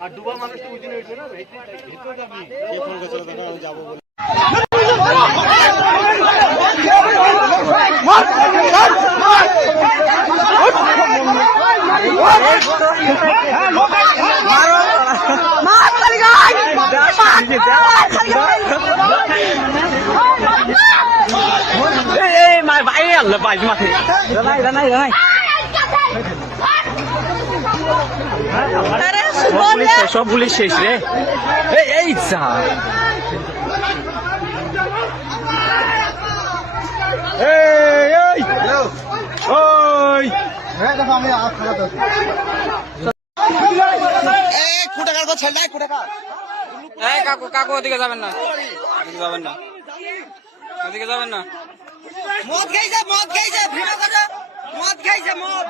আর ডুবা মানুষ তো বুঝিনি হয়েছে না যাবো বলে ভাই আল্লাহ পাইছি মাঠে সব পুলিশ শেষ রে এই যা কাকু কাকু ওদিকে যাবেন না ওদিকে যাবেন না ওদিকে যাবেন না মদ খাইছে ভিডিও করে মদ খাইছে মদ